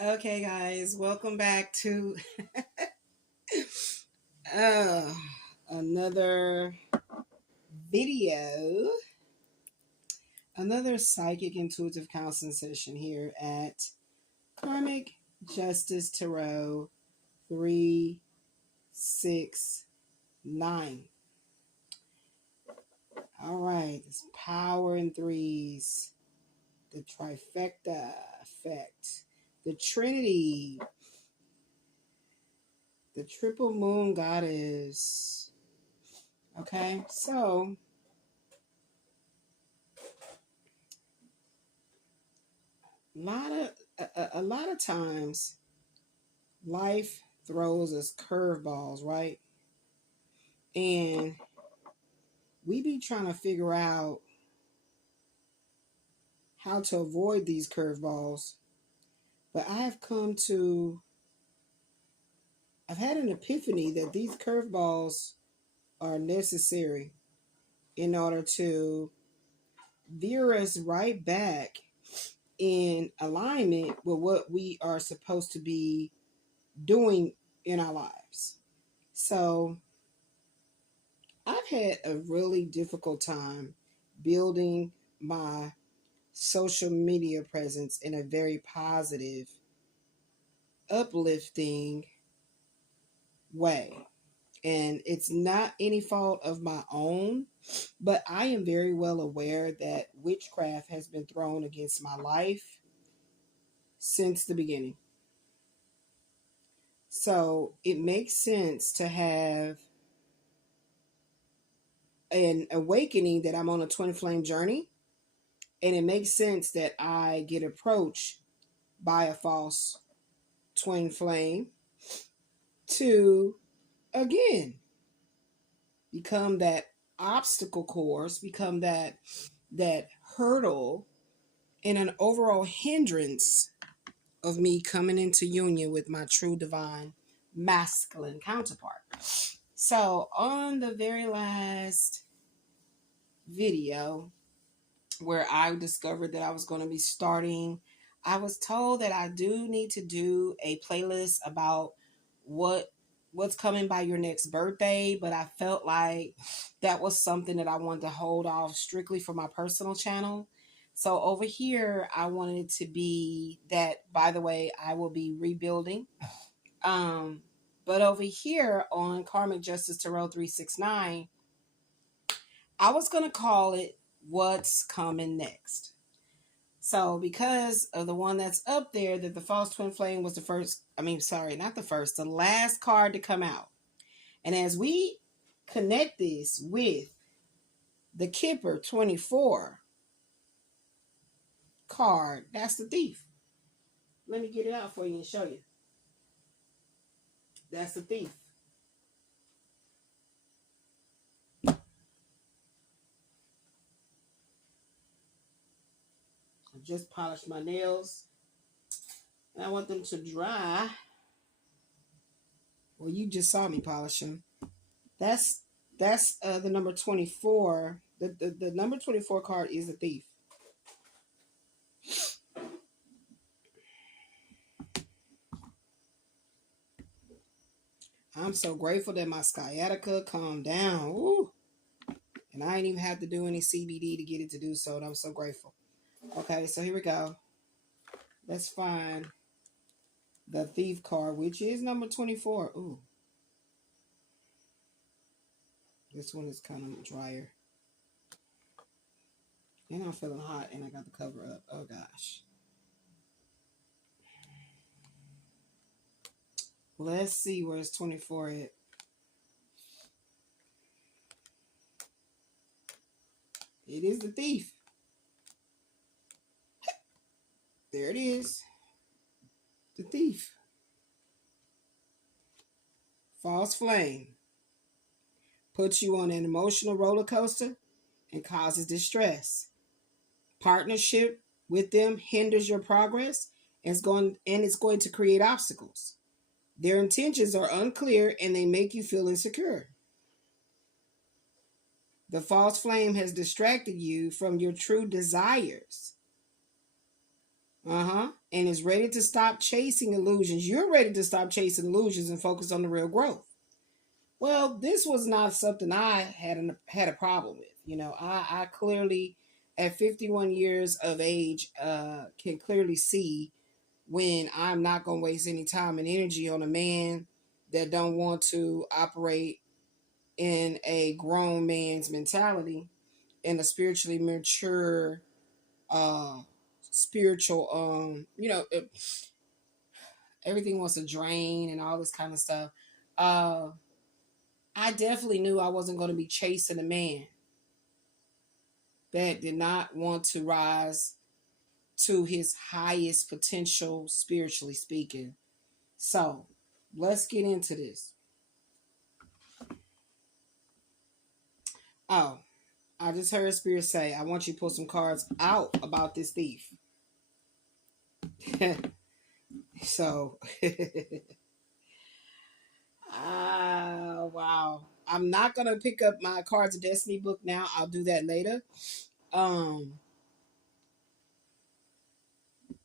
Okay, guys, welcome back to uh, another video, another psychic intuitive counseling session here at Karmic Justice Tarot 369. All right, it's power in threes, the trifecta effect, the Trinity, the triple moon goddess. Okay, so a lot of times life throws us curveballs, right? And we be trying to figure out how to avoid these curveballs. But I've had an epiphany that these curveballs are necessary in order to veer us right back in alignment with what we are supposed to be doing in our lives. So I've had a really difficult time building my social media presence in a very positive, uplifting way. And it's not any fault of my own, but I am very well aware that witchcraft has been thrown against my life since the beginning. So it makes sense to have an awakening that I'm on a twin flame journey. And it makes sense that I get approached by a false twin flame to, again, become that obstacle course, become that hurdle and an overall hindrance of me coming into union with my true divine masculine counterpart. So on the very last video where I discovered that I was going to be starting, I was told that I do need to do a playlist about what's coming by your next birthday, but I felt like that was something that I wanted to hold off strictly for my personal channel. So over here, I wanted it to be that, by the way, I will be rebuilding. But over here on Karmic Justice Tarot 369, I was going to call it What's Coming Next. So because of the one that's up there, that the false twin flame was the last card to come out. And as we connect this with the Kipper 24 card, that's the thief. Let me get it out for you and show you. That's the thief. I just polished my nails and I want them to dry. Well, you just saw me polish them. That's the number 24. The number 24 card is a thief. I'm so grateful that my sciatica calmed down. Ooh. And I ain't even have to do any CBD to get it to do so. And I'm so grateful. Okay, so here we go. Let's find the thief card, which is number 24. Ooh. This one is kind of drier. And I'm feeling hot and I got the cover up. Oh gosh. Let's see where's 24 at. It is the thief. There it is. The thief. False flame. Puts you on an emotional roller coaster and causes distress. Partnership with them hinders your progress and it's going to create obstacles. Their intentions are unclear and they make you feel insecure. The false flame has distracted you from your true desires. And is ready to stop chasing illusions. You're ready to stop chasing illusions and focus on the real growth. Well, this was not something I had a problem with. I clearly, at 51 years of age, can clearly see when I'm not going to waste any time and energy on a man that don't want to operate in a grown man's mentality and a spiritually mature, spiritual, everything wants to drain and all this kind of stuff. I definitely knew I wasn't going to be chasing a man that did not want to rise to his highest potential, spiritually speaking. So let's get into this. Oh, I just heard Spirit say, I want you to pull some cards out about this thief. So, wow. I'm not going to pick up my Cards of Destiny book now. I'll do that later.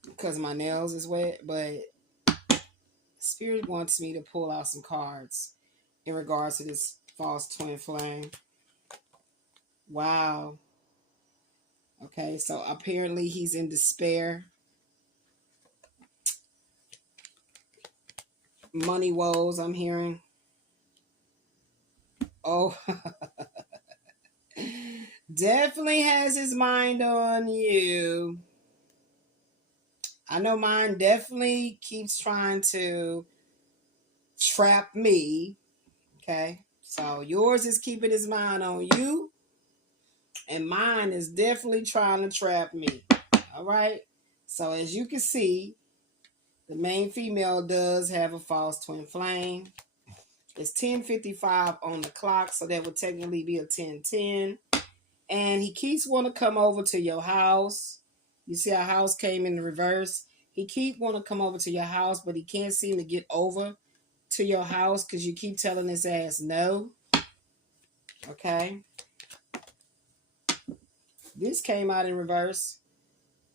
Because my nails is wet, but Spirit wants me to pull out some cards in regards to this false twin flame. Wow. Okay, so apparently he's in despair. Money woes, I'm hearing. Oh, definitely has his mind on you. I know mine definitely keeps trying to trap me. Okay, so yours is keeping his mind on you, and mine is definitely trying to trap me. All right, so as you can see, the main female does have a false twin flame. It's 10:55 on the clock, so that would technically be a 10:10. And he keeps want to come over to your house. You see our house came in the reverse. He keep want to come over to your house, but he can't seem to get over to your house because you keep telling his ass no. Okay. This came out in reverse.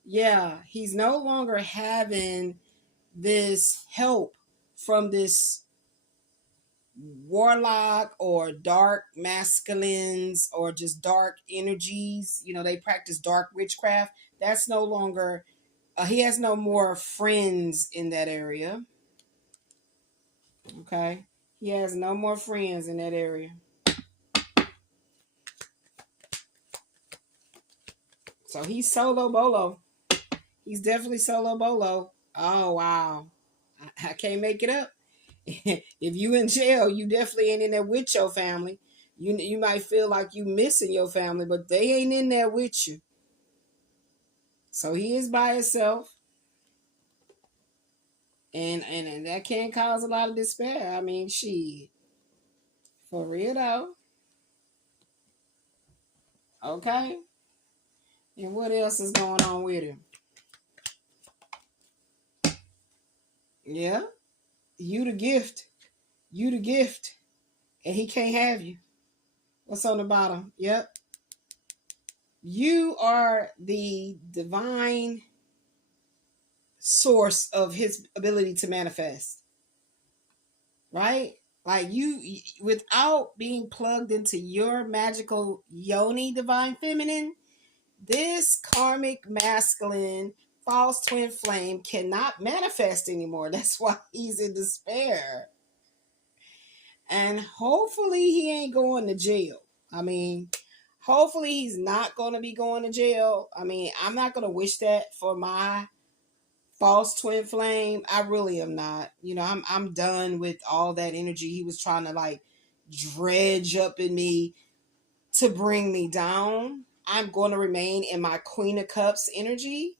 Yeah, he's no longer having this help from this warlock or dark masculines or just dark energies. They practice dark witchcraft. That's no longer, he has no more friends in that area. Okay. He has no more friends in that area. So he's solo bolo. He's definitely solo bolo. Oh, wow. I can't make it up. If you in jail, you definitely ain't in there with your family. You might feel like you missing your family, but they ain't in there with you. So he is by himself. And that can cause a lot of despair. I mean, for real though. Okay. And what else is going on with him? Yeah. You the gift. You the gift. And he can't have you. What's on the bottom? Yep. You are the divine source of his ability to manifest. Right? Like you, without being plugged into your magical yoni divine feminine, this karmic masculine false twin flame cannot manifest anymore. That's why he's in despair. And hopefully he ain't going to jail. I mean, hopefully he's not going to be going to jail. I mean, I'm not going to wish that for my false twin flame. I really am not. I'm done with all that energy he was trying to like dredge up in me to bring me down. I'm going to remain in my Queen of Cups energy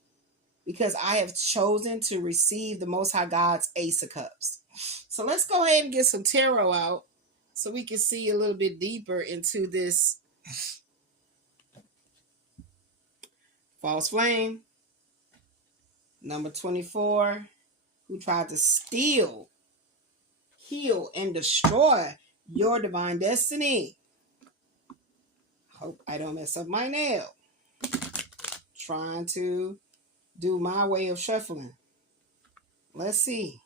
because I have chosen to receive the Most High God's Ace of Cups. So let's go ahead and get some tarot out so we can see a little bit deeper into this false flame. Number 24, who tried to steal, heal, and destroy your divine destiny. Hope I don't mess up my nail. Trying to do my way of shuffling. Let's see.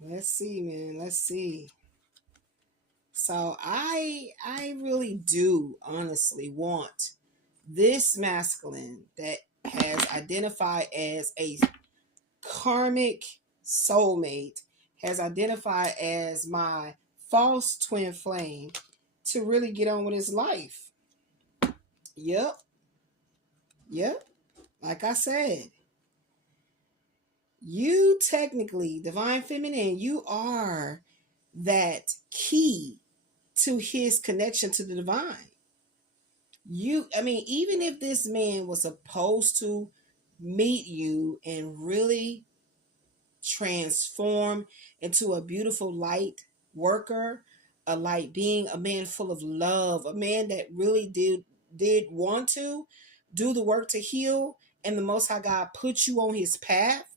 Let's see, man. Let's see. So I really do honestly want this masculine that has identified as a karmic soulmate, has identified as my false twin flame, to really get on with his life. Yep. Yep. Like I said, you technically, divine feminine, you are that key to his connection to the divine. I mean, even if this man was supposed to meet you and really transform into a beautiful light worker, a light being, a man full of love, a man that really did want to do the work to heal, and the Most High God put you on his path.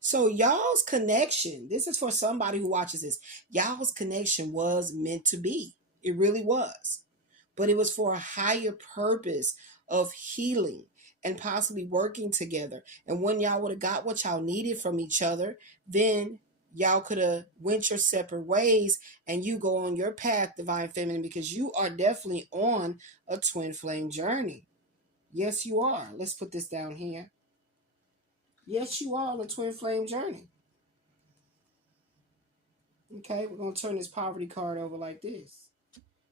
So y'all's connection, this is for somebody who watches this. Y'all's connection was meant to be. It really was. But it was for a higher purpose of healing and possibly working together. And when y'all would have got what y'all needed from each other, then y'all could have went your separate ways and you go on your path, divine feminine, because you are definitely on a twin flame journey. Yes, you are. Let's put this down here. Yes, you are on a twin flame journey. Okay, we're going to turn this poverty card over like this.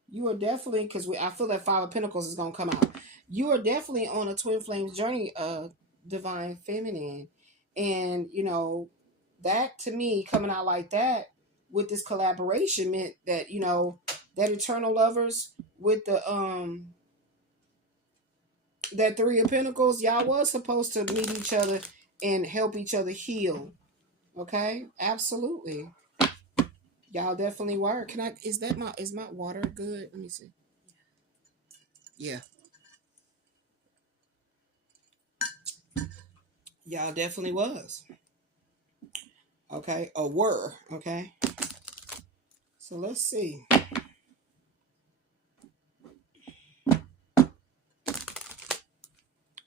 You are definitely, because I feel that Five of Pentacles is going to come out. You are definitely on a twin flames journey, divine feminine. And, you know, that to me, coming out like that with this collaboration meant that, you know, that eternal lovers with that Three of Pentacles, y'all was supposed to meet each other and help each other heal. Okay? Absolutely. Y'all definitely were. Is my water good? Let me see. Yeah. Y'all definitely was. Okay. Or were. Okay. So let's see.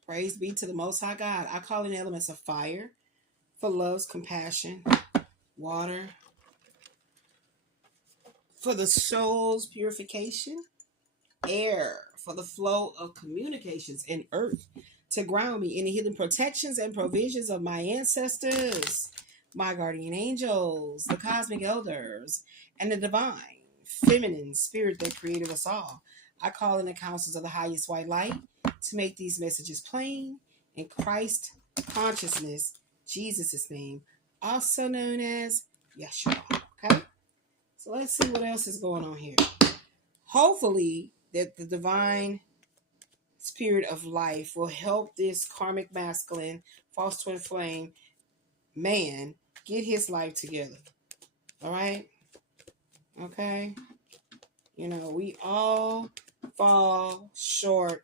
Praise be to the Most High God. I call in elements of fire for love's compassion, water for the soul's purification, air for the flow of communications, and earth to ground me in the hidden protections and provisions of my ancestors, my guardian angels, the cosmic elders, and the divine feminine spirit that created us all. I call in the counsels of the highest white light to make these messages plain in Christ consciousness, Jesus' name, also known as Yeshua. Okay? So let's see what else is going on here. Hopefully that the divine spirit of life will help this karmic masculine, false twin flame man get his life together. All right? Okay? You know, we all fall short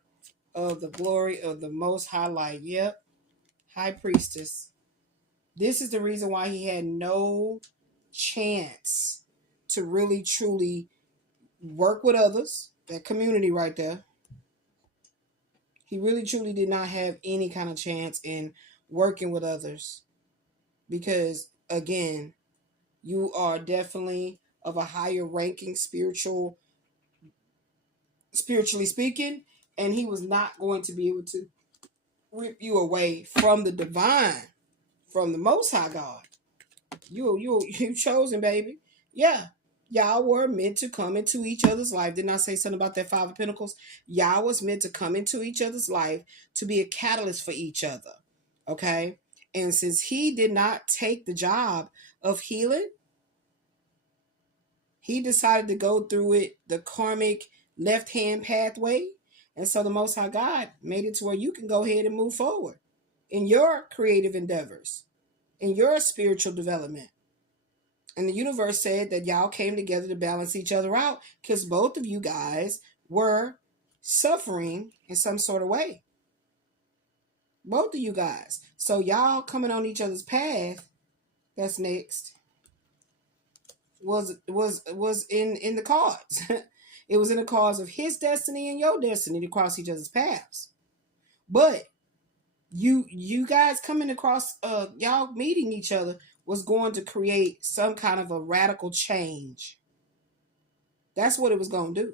of the glory of the Most High Light. Yep. High Priestess. This is the reason why he had no chance to really, truly work with others. That community right there. He really, truly did not have any kind of chance in working with others. Because, again, you are definitely of a higher ranking spiritually speaking, and he was not going to be able to rip you away from the divine, from the Most High God. You chosen, baby. Yeah. Y'all were meant to come into each other's life. Didn't I say something about that Five of Pentacles? Y'all was meant to come into each other's life to be a catalyst for each other. Okay? And since he did not take the job of healing, he decided to go through it the karmic left-hand pathway. And so the Most High God made it to where you can go ahead and move forward in your creative endeavors, in your spiritual development. And the universe said that y'all came together to balance each other out because both of you guys were suffering in some sort of way. Both of you guys. So y'all coming on each other's path. That's next. was in the cards. It was in the cards of his destiny and your destiny to cross each other's paths. But you guys coming across y'all meeting each other was going to create some kind of a radical change. That's what it was going to do.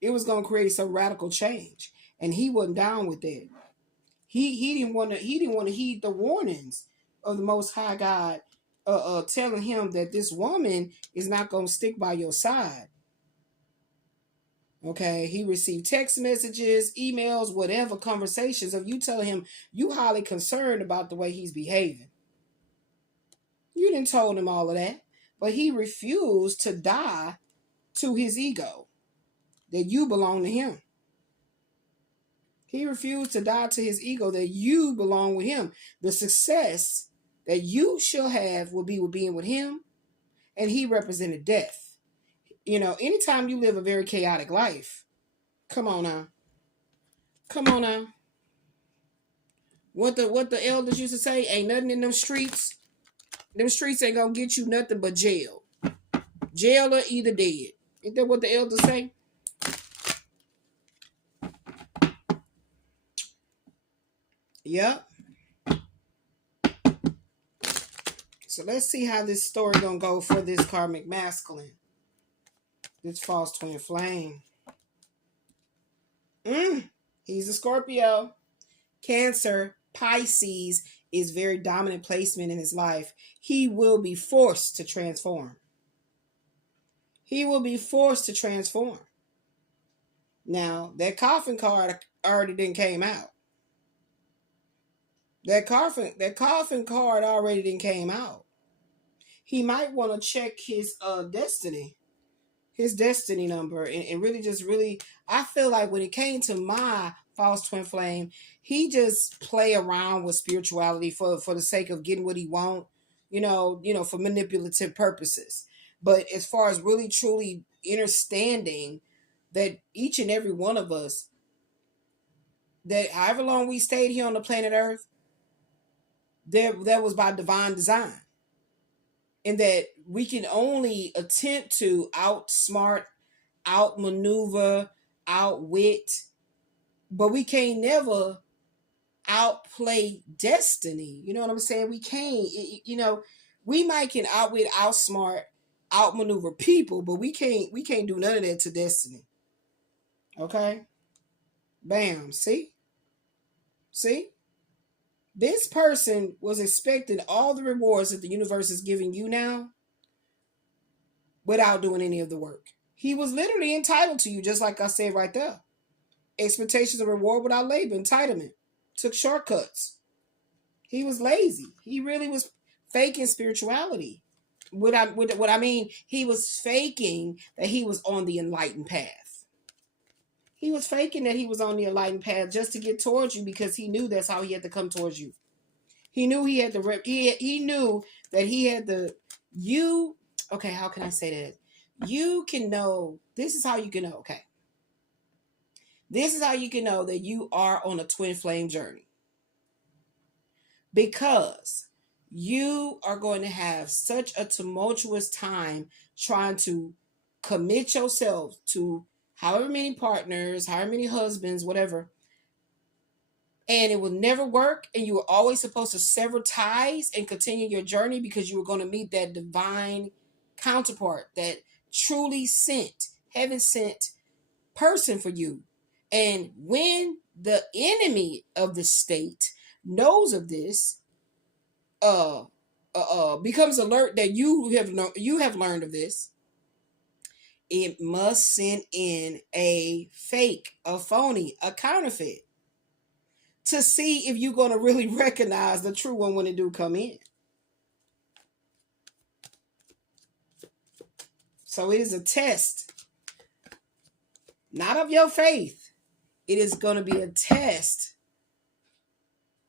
It was going to create some radical change, and he wasn't down with that. He didn't want to heed the warnings of the Most High God, telling him that this woman is not going to stick by your side. Okay, he received text messages, emails, whatever conversations of you telling him you highly concerned about the way he's behaving. You didn't told him all of that, but he refused to die to his ego that you belong to him. He refused to die to his ego that you belong with him. The success that you shall have will be with being with him, and he represented death. You know, anytime you live a very chaotic life, come on now. Come on now. What the elders used to say, ain't nothing in them streets. Them streets ain't gonna get you nothing but jail. Jail or either dead. Ain't that what the elders say? Yep. So let's see how this story gonna go for this karmic masculine. This false twin flame. He's a Scorpio. Cancer, P.I.C.S is very dominant placement in his life. He will be forced to transform. He will be forced to transform. Now, that coffin card already didn't came out. That coffin card already didn't came out. He might want to check his destiny number, and really, I feel like when it came to my false twin flame, he just play around with spirituality for the sake of getting what he want, for manipulative purposes. But as far as really truly understanding that each and every one of us, that however long we stayed here on the planet Earth, that was by divine design. And that we can only attempt to outsmart, outmaneuver, outwit, but we can't never outplay destiny. You know what I'm saying? We can't, we might can outwit, outsmart, outmaneuver people, but we can't do none of that to destiny. Okay? Bam. See? This person was expecting all the rewards that the universe is giving you now without doing any of the work. He was literally entitled to you, just like I said right there. Expectations of reward without labor, entitlement. Took shortcuts. He was lazy. He really was faking spirituality. What I mean, he was faking that he was on the enlightened path. He was faking that he was on the enlightened path just to get towards you, because he knew that's how he had to come towards you. He knew he had the he knew that he had the you. Okay, how can I say that? You can know. This is how you can know. Okay, this is how you can know that you are on a twin flame journey, because you are going to have such a tumultuous time trying to commit yourself to however many partners, however many husbands, whatever, and it will never work, and you were always supposed to sever ties and continue your journey because you were going to meet that divine counterpart, that truly sent, heaven sent person for you. And when the enemy of the state knows of this, becomes alert that you have learned of this, it must send in a fake, a phony, a counterfeit, to see if you're going to really recognize the true one when it do come in. So it is a test, not of your faith. It is going to be a test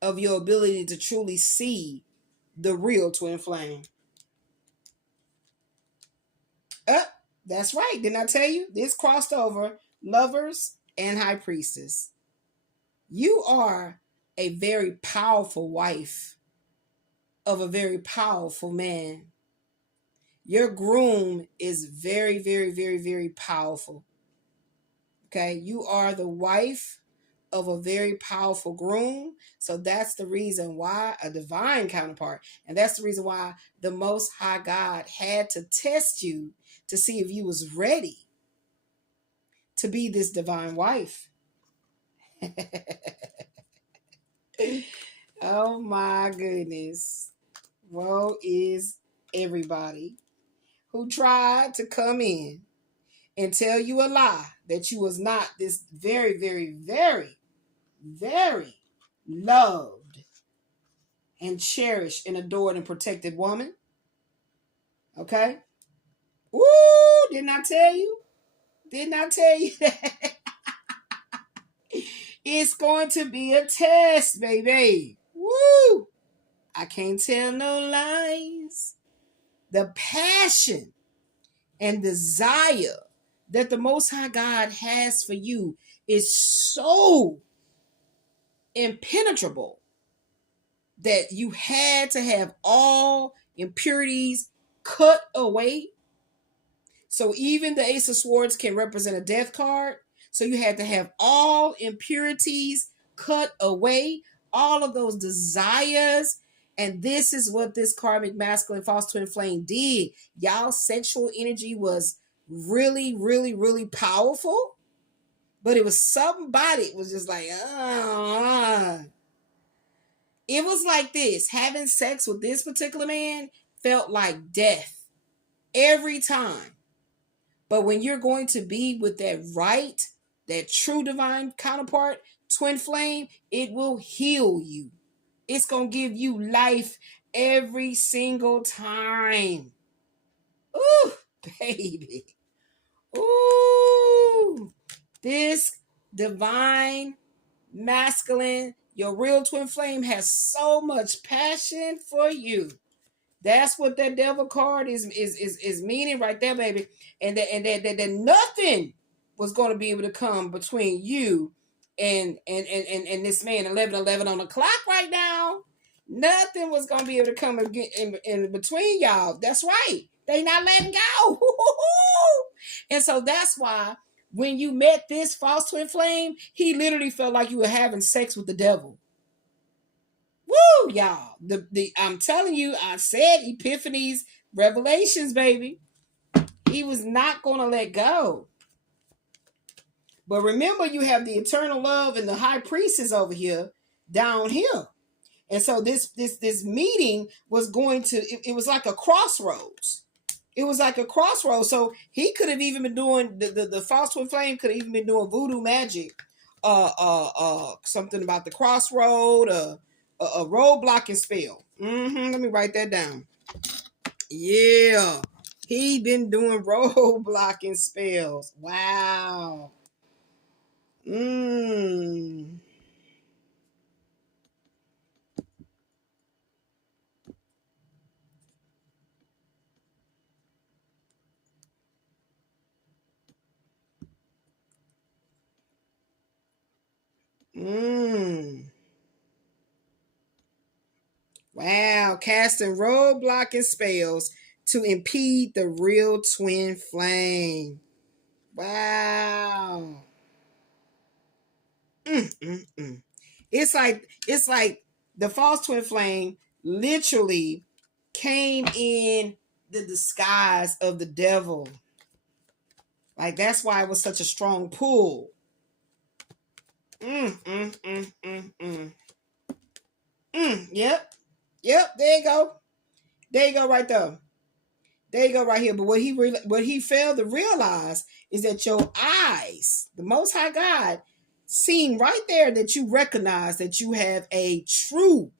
of your ability to truly see the real twin flame. That's right. Didn't I tell you? This crossed over lovers and high priestess. You are a very powerful wife of a very powerful man. Your groom is very, very, very, very powerful. Okay, you are the wife of a very powerful groom. So that's the reason why a divine counterpart. And that's the reason why the Most High God had to test you to see if you was ready to be this divine wife. Oh my goodness. Woe is everybody who tried to come in and tell you a lie that you was not this very, very, very, very loved and cherished and adored and protected woman. Okay? Ooh, didn't I tell you? Didn't I tell you that? It's going to be a test, baby. Woo! I can't tell no lies. The passion and desire that the Most High God has for you is so impenetrable that you had to have all impurities cut away. So even the Ace of Swords can represent a death card. So you had to have all impurities cut away, all of those desires. And this is what this karmic masculine false twin flame did. Y'all sexual energy was really, really, really powerful. But it was somebody it was just like, It was like this. Having sex with this particular man felt like death every time. But when you're going to be with that right, that true divine counterpart, twin flame, it will heal you. It's going to give you life every single time. Ooh, baby. Ooh. This divine masculine, your real twin flame has so much passion for you. That's what that devil card is meaning right there, baby. And that nothing was going to be able to come between you and this man 11 on the clock right now. Nothing was going to be able to come in between y'all. That's right. They not letting go. And so that's why when you met this false twin flame, he literally felt like you were having sex with the devil. Woo, y'all. I'm telling you, I said epiphanies, revelations, baby. He was not going to let go. But remember, you have the eternal love and the high priestess over here, down here. And so this meeting was going to, it was like a crossroads. It was like a crossroads. So he could have even been doing, the false twin flame could have even been doing voodoo magic. Something about the crossroad, a road blocking spell. Let me write that down. Yeah. He been doing road blocking spells. Wow. Mm. Mm. Wow. Casting road blocking spells to impede the real twin flame. Wow. Mm. It's like the false twin flame literally came in the disguise of the devil. Like that's why it was such a strong pull. Mm, mm, mm, mm, mm. Yep. There you go. There you go, right there. There you go, right here. But what he failed to realize is that your eyes, the Most High God, seen right there that you recognize that you have a true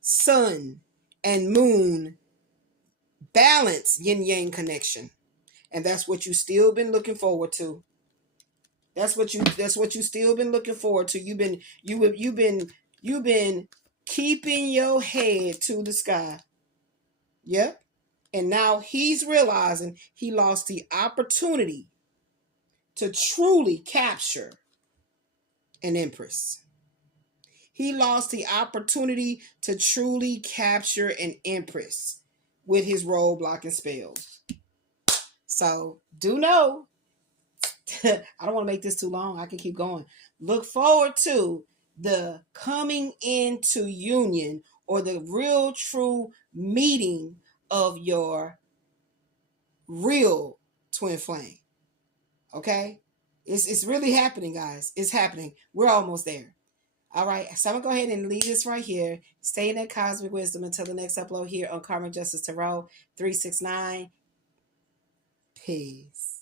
sun and moon balance yin yang connection, and that's what you still been looking forward to. That's what you still been looking forward to. You've been keeping your head to the sky. Yep. And now he's realizing he lost the opportunity to truly capture an empress. He lost the opportunity to truly capture an empress with his road blocking spells. So do know, I don't want to make this too long. I can keep going. Look forward to the coming into union, or the real true meeting of your real twin flame. Okay? It's really happening, guys. It's happening. We're almost there. All right. So I'm gonna go ahead and leave this right here. Stay in that cosmic wisdom until the next upload here on Karma Justice Tarot 369. Peace.